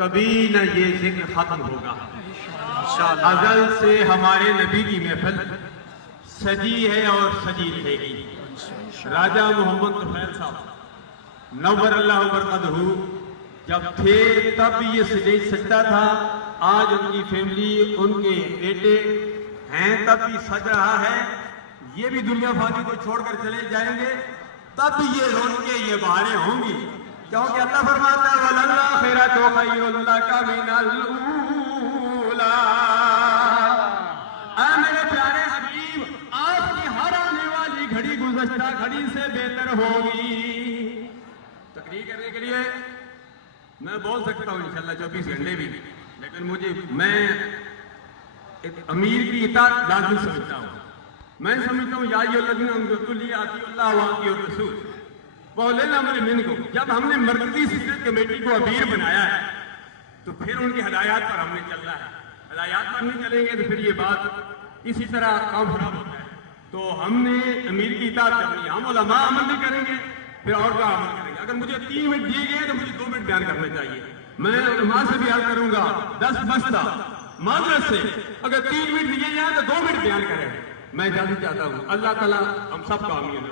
کبھی نہ یہ ذکر ختم ہوگا. ازل سے ہمارے نبی کی محفل سجی ہے اور سجی رہے گی. راجہ محمد طفیل صاحب نور اللہ برکتہ جب تھے تب یہ سجتا تھا. آج ان کی فیملی، ان کے بیٹے ہیں تب بھی سج رہا ہے. یہ بھی دنیا فانی کو چھوڑ کر چلے جائیں گے تب بھی یہ رونقیں، یہ بہاریں ہوں گی، کیونکہ اللہ فرماتا ہے وَلَلْآخِرَةُ خَيْرٌ لَكَ مِنَ الْأُولَىٰ. اے میرے پیارے حبیب، آپ کی ہر آنے والی گھڑی گزشتہ گھڑی سے بہتر ہوگی. تقریر کرنے کے لیے میں بول سکتا ہوں انشاءاللہ 24 گھنٹے بھی، لیکن میں ایک امیر کی اطاعت لازم سمجھتا ہوں. میں سمجھتا ہوں یا الذین آمنوا اطیعوا اللہ واطیعوا الرسول وأولی الامر منکم. جب ہم نے مرکزی سیکرٹ کمیٹی کو امیر بنایا ہے تو پھر ان کی ہدایات پر ہم نے چلنا ہے. ہدایات پر نہیں چلیں گے تو پھر یہ بات اسی طرح کام خراب ہوتا ہے. تو ہم نے امیر کی اطاعت کرنی ہے. ہم علماء عمل بھی کریں گے، پھر اور کا عمل کریں گے. اگر مجھے 3 منٹ دیے گئے تو مجھے 2 منٹ بیان کرنا چاہیے. میں علماء سے بھی عرض کروں گا 10 بستہ معذرت سے اگر 3 منٹ دیے جائیں تو 2 منٹ بیان کریں. میں اجازت چاہتا ہوں. اللہ تعالیٰ ہم سب کا آمین.